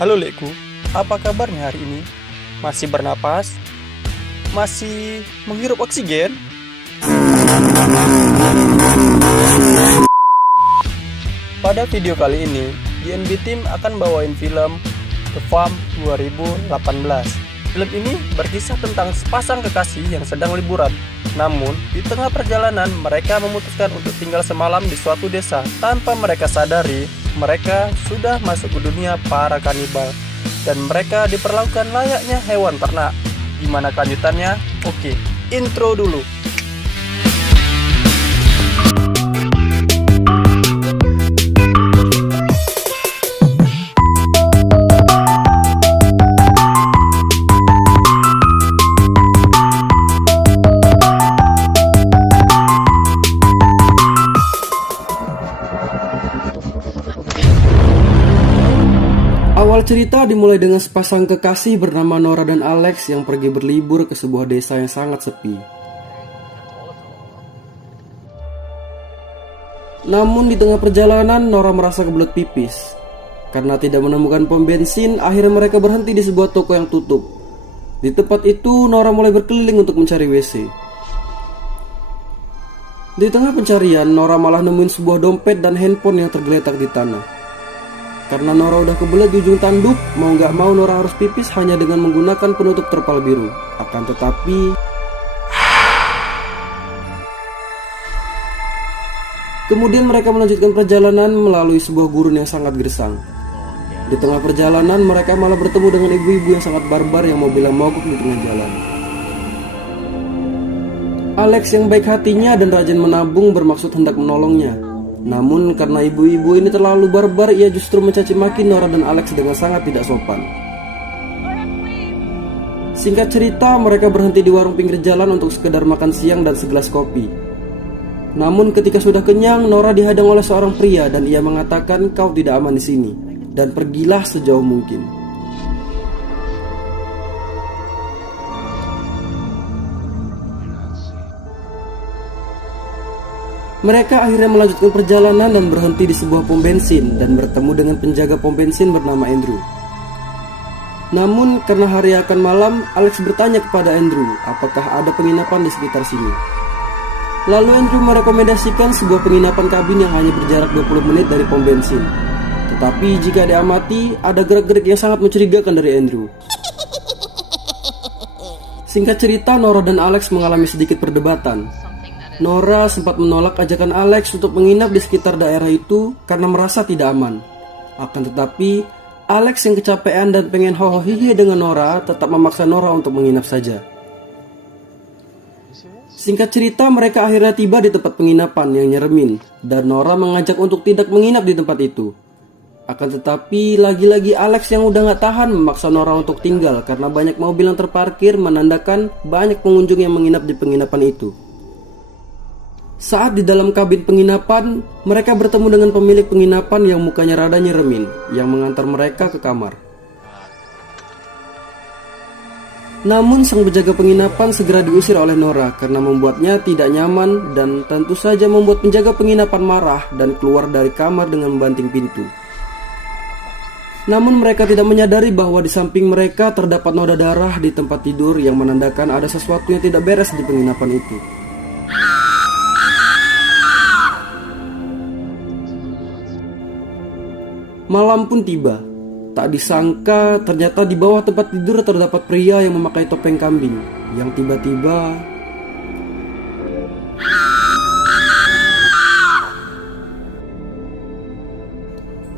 Halo lekku, apa kabarnya hari ini? Masih bernapas? Masih menghirup oksigen? Pada video kali ini, DNB Team akan bawain film The Farm 2018. Film ini berkisah tentang sepasang kekasih yang sedang liburan. Namun, di tengah perjalanan mereka memutuskan untuk tinggal semalam di suatu desa. Tanpa mereka sadari, mereka sudah masuk ke dunia para kanibal. Dan mereka diperlakukan layaknya hewan ternak. Gimana kelanjutannya? Oke, intro dulu. Awal cerita dimulai dengan sepasang kekasih bernama Nora dan Alex yang pergi berlibur ke sebuah desa yang sangat sepi. Namun di tengah perjalanan Nora merasa kebelet pipis. Karena tidak menemukan pom bensin, akhirnya mereka berhenti di sebuah toko yang tutup. Di tempat itu Nora mulai berkeliling untuk mencari WC. Di tengah pencarian, Nora malah nemuin sebuah dompet dan handphone yang tergeletak di tanah. Karena Nora udah kebelet di ujung tanduk, mau gak mau Nora harus pipis hanya dengan menggunakan penutup terpal biru. Akan tetapi, kemudian mereka melanjutkan perjalanan melalui sebuah gurun yang sangat gersang. Di tengah perjalanan mereka malah bertemu dengan ibu-ibu yang sangat barbar yang mau bilang mogok di tengah jalan. Alex yang baik hatinya dan rajin menabung bermaksud hendak menolongnya. Namun karena ibu-ibu ini terlalu barbar, ia justru mencaci maki Nora dan Alex dengan sangat tidak sopan. Singkat cerita, mereka berhenti di warung pinggir jalan untuk sekedar makan siang dan segelas kopi. Namun ketika sudah kenyang, Nora dihadang oleh seorang pria dan ia mengatakan, "Kau tidak aman di sini dan pergilah sejauh mungkin." Mereka akhirnya melanjutkan perjalanan dan berhenti di sebuah pom bensin dan bertemu dengan penjaga pom bensin bernama Andrew. Namun karena hari akan malam, Alex bertanya kepada Andrew apakah ada penginapan di sekitar sini. Lalu Andrew merekomendasikan sebuah penginapan kabin yang hanya berjarak 20 menit dari pom bensin. Tetapi jika diamati, ada gerak-gerik yang sangat mencurigakan dari Andrew. Singkat cerita, Nora dan Alex mengalami sedikit perdebatan. Nora sempat menolak ajakan Alex untuk menginap di sekitar daerah itu karena merasa tidak aman. Akan tetapi, Alex yang kecapean dan pengen hohohihi dengan Nora tetap memaksa Nora untuk menginap saja. Singkat cerita, mereka akhirnya tiba di tempat penginapan yang nyeremin dan Nora mengajak untuk tidak menginap di tempat itu. Akan tetapi, lagi-lagi Alex yang udah gak tahan memaksa Nora untuk tinggal karena banyak mobil yang terparkir menandakan banyak pengunjung yang menginap di penginapan itu. Saat di dalam kabin penginapan, mereka bertemu dengan pemilik penginapan yang mukanya rada nyeremin, yang mengantar mereka ke kamar. Namun sang penjaga penginapan segera diusir oleh Nora karena membuatnya tidak nyaman dan tentu saja membuat penjaga penginapan marah dan keluar dari kamar dengan membanting pintu. Namun mereka tidak menyadari bahwa di samping mereka terdapat noda darah di tempat tidur yang menandakan ada sesuatu yang tidak beres di penginapan itu. Malam pun tiba. Tak disangka ternyata di bawah tempat tidur terdapat pria yang memakai topeng kambing yang tiba-tiba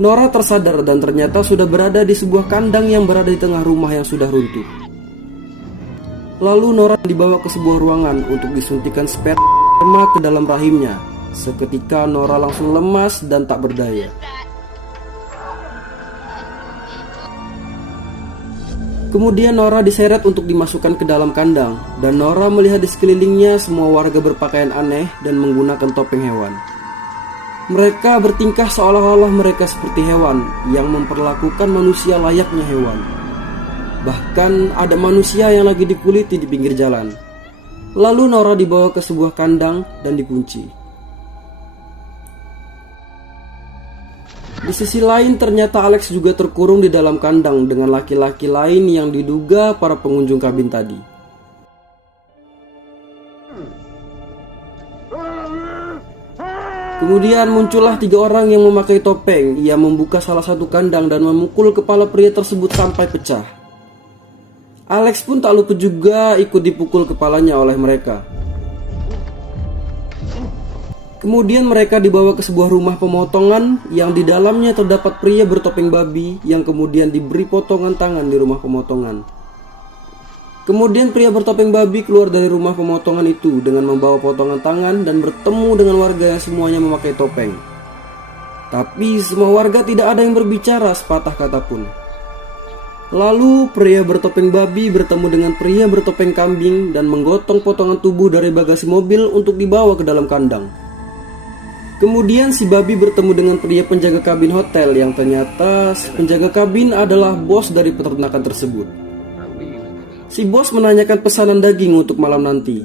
Nora tersadar dan ternyata sudah berada di sebuah kandang yang berada di tengah rumah yang sudah runtuh. Lalu Nora dibawa ke sebuah ruangan untuk disuntikan sperma ke dalam rahimnya. Seketika Nora langsung lemas dan tak berdaya. Kemudian Nora diseret untuk dimasukkan ke dalam kandang dan Nora melihat di sekelilingnya semua warga berpakaian aneh dan menggunakan topeng hewan. Mereka bertingkah seolah-olah mereka seperti hewan yang memperlakukan manusia layaknya hewan. Bahkan ada manusia yang lagi dikuliti di pinggir jalan. Lalu Nora dibawa ke sebuah kandang dan dikunci. Di sisi lain ternyata Alex juga terkurung di dalam kandang dengan laki-laki lain yang diduga para pengunjung kabin tadi. Kemudian muncullah 3 orang yang memakai topeng. Ia membuka salah satu kandang dan memukul kepala pria tersebut sampai pecah. Alex pun tak luput juga ikut dipukul kepalanya oleh mereka. Kemudian mereka dibawa ke sebuah rumah pemotongan yang di dalamnya terdapat pria bertopeng babi yang kemudian diberi potongan tangan di rumah pemotongan. Kemudian pria bertopeng babi keluar dari rumah pemotongan itu dengan membawa potongan tangan dan bertemu dengan warga yang semuanya memakai topeng. Tapi semua warga tidak ada yang berbicara sepatah kata pun. Lalu pria bertopeng babi bertemu dengan pria bertopeng kambing dan menggotong potongan tubuh dari bagasi mobil untuk dibawa ke dalam kandang. Kemudian si babi bertemu dengan pria penjaga kabin hotel yang ternyata penjaga kabin adalah bos dari peternakan tersebut. Si bos menanyakan pesanan daging untuk malam nanti.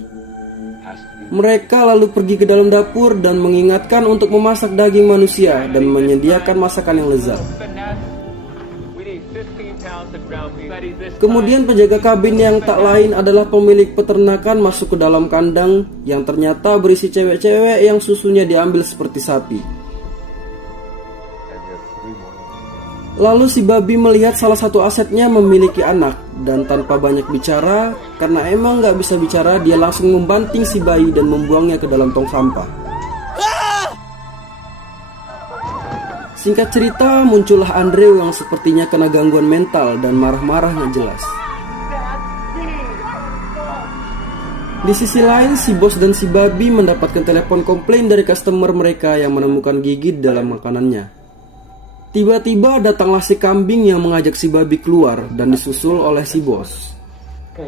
Mereka lalu pergi ke dalam dapur dan mengingatkan untuk memasak daging manusia dan menyediakan masakan yang lezat. Kemudian penjaga kabin yang tak lain adalah pemilik peternakan masuk ke dalam kandang yang ternyata berisi cewek-cewek yang susunya diambil seperti sapi. Lalu si babi melihat salah satu asetnya memiliki anak dan tanpa banyak bicara, karena emang gak bisa bicara, dia langsung membanting si bayi dan membuangnya ke dalam tong sampah. Singkat cerita, muncullah Andrew yang sepertinya kena gangguan mental dan marah-marah gak jelas. Di sisi lain, si bos dan si babi mendapatkan telepon komplain dari customer mereka yang menemukan gigi dalam makanannya. Tiba-tiba datanglah si kambing yang mengajak si babi keluar dan disusul oleh si bos.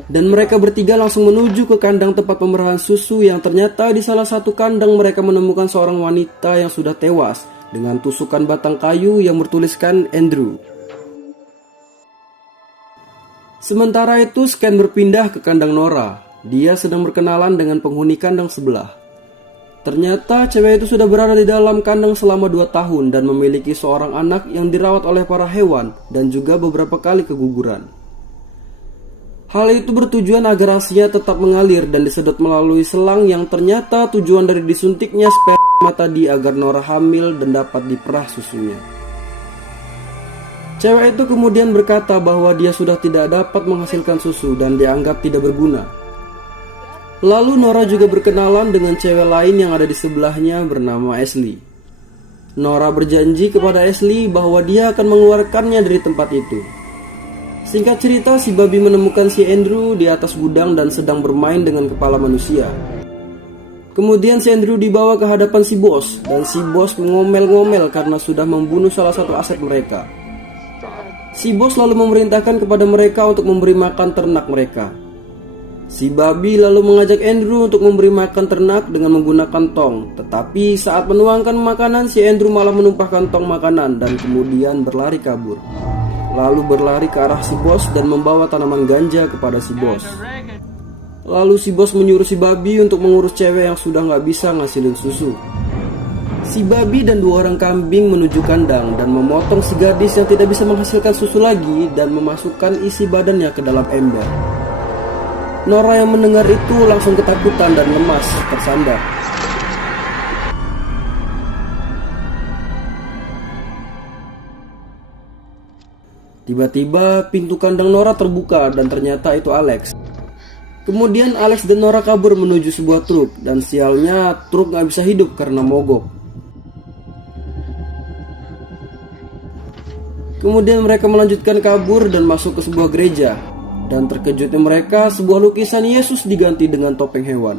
Dan mereka bertiga langsung menuju ke kandang tempat pemerahan susu yang ternyata di salah satu kandang mereka menemukan seorang wanita yang sudah tewas dengan tusukan batang kayu yang bertuliskan Andrew. Sementara itu Scan berpindah ke kandang Nora. Dia sedang berkenalan dengan penghuni kandang sebelah. Ternyata cewek itu sudah berada di dalam kandang selama 2 tahun dan memiliki seorang anak yang dirawat oleh para hewan dan juga beberapa kali keguguran. Hal itu bertujuan agar ASIA tetap mengalir dan disedot melalui selang yang ternyata tujuan dari disuntiknya sperma tadi agar Nora hamil dan dapat diperah susunya. Cewek itu kemudian berkata bahwa dia sudah tidak dapat menghasilkan susu dan dianggap tidak berguna. Lalu Nora juga berkenalan dengan cewek lain yang ada di sebelahnya bernama Ashley. Nora berjanji kepada Ashley bahwa dia akan mengeluarkannya dari tempat itu. Singkat cerita, si babi menemukan si Andrew di atas gudang dan sedang bermain dengan kepala manusia. Kemudian si Andrew dibawa ke hadapan si bos dan si bos ngomel-ngomel karena sudah membunuh salah satu aset mereka. Si bos lalu memerintahkan kepada mereka untuk memberi makan ternak mereka. Si babi lalu mengajak Andrew untuk memberi makan ternak dengan menggunakan tong. Tetapi saat menuangkan makanan, si Andrew malah menumpahkan tong makanan dan kemudian berlari kabur. Lalu berlari ke arah si bos dan membawa tanaman ganja kepada si bos. Lalu si bos menyuruh si babi untuk mengurus cewek yang sudah gak bisa ngasilin susu. Si babi dan 2 orang kambing menuju kandang dan memotong si gadis yang tidak bisa menghasilkan susu lagi dan memasukkan isi badannya ke dalam ember. Nora yang mendengar itu langsung ketakutan dan lemas, tersandar. Tiba-tiba pintu kandang Nora terbuka dan ternyata itu Alex. Kemudian Alex dan Nora kabur menuju sebuah truk dan sialnya truk gak bisa hidup karena mogok. Kemudian mereka melanjutkan kabur dan masuk ke sebuah gereja. Dan terkejutnya mereka, sebuah lukisan Yesus diganti dengan topeng hewan.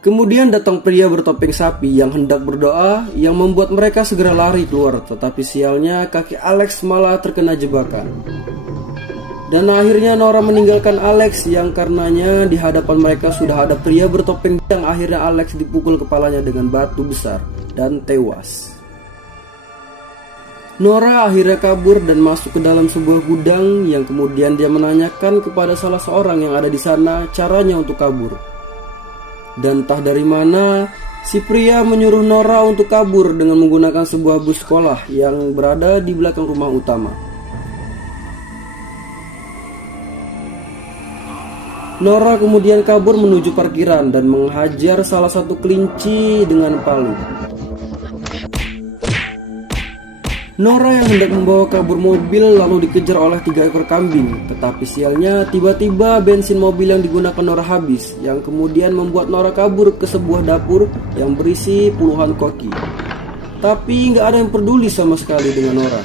Kemudian datang pria bertopeng sapi yang hendak berdoa, yang membuat mereka segera lari keluar. Tetapi sialnya kaki Alex malah terkena jebakan. Dan akhirnya Nora meninggalkan Alex yang karenanya di hadapan mereka sudah ada pria bertopeng yang akhirnya Alex dipukul kepalanya dengan batu besar dan tewas. Nora akhirnya kabur dan masuk ke dalam sebuah gudang yang kemudian dia menanyakan kepada salah seorang yang ada di sana caranya untuk kabur. Dan entah dari mana, Si pria menyuruh Nora untuk kabur dengan menggunakan sebuah bus sekolah yang berada di belakang rumah utama. Nora kemudian kabur menuju parkiran dan menghajar salah satu kelinci dengan palu. Nora yang hendak membawa kabur mobil lalu dikejar oleh 3 ekor kambing. Tetapi sialnya tiba-tiba bensin mobil yang digunakan Nora habis, yang kemudian membuat Nora kabur ke sebuah dapur yang berisi puluhan koki. Tapi nggak ada yang peduli sama sekali dengan Nora.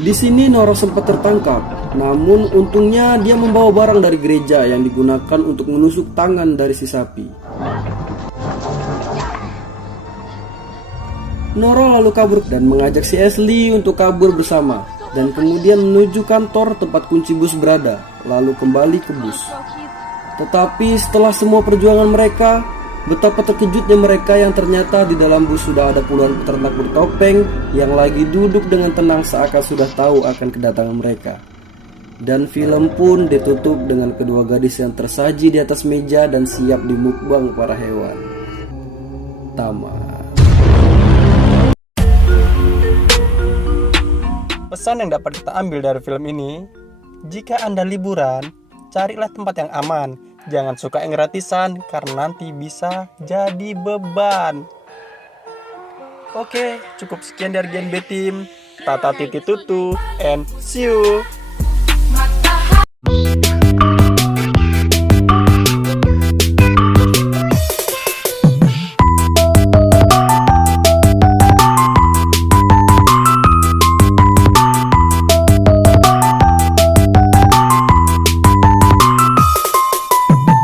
Di sini Nora sempat tertangkap, namun untungnya dia membawa barang dari gereja yang digunakan untuk menusuk tangan dari si sapi. Nora lalu kabur dan mengajak si Ashley untuk kabur bersama dan kemudian menuju kantor tempat kunci bus berada, lalu kembali ke bus. Tetapi setelah semua perjuangan mereka, betapa terkejutnya mereka yang ternyata di dalam bus sudah ada puluhan peternak bertopeng yang lagi duduk dengan tenang seakan sudah tahu akan kedatangan mereka. Dan film pun ditutup dengan kedua gadis yang tersaji di atas meja dan siap dimukbang para hewan. Tamat. Pesan yang dapat kita ambil dari film ini, jika Anda liburan, carilah tempat yang aman. Jangan suka yang gratisan karena nanti bisa jadi beban. Oke, cukup sekian dari GNB Team. Tata titi tutu and see you.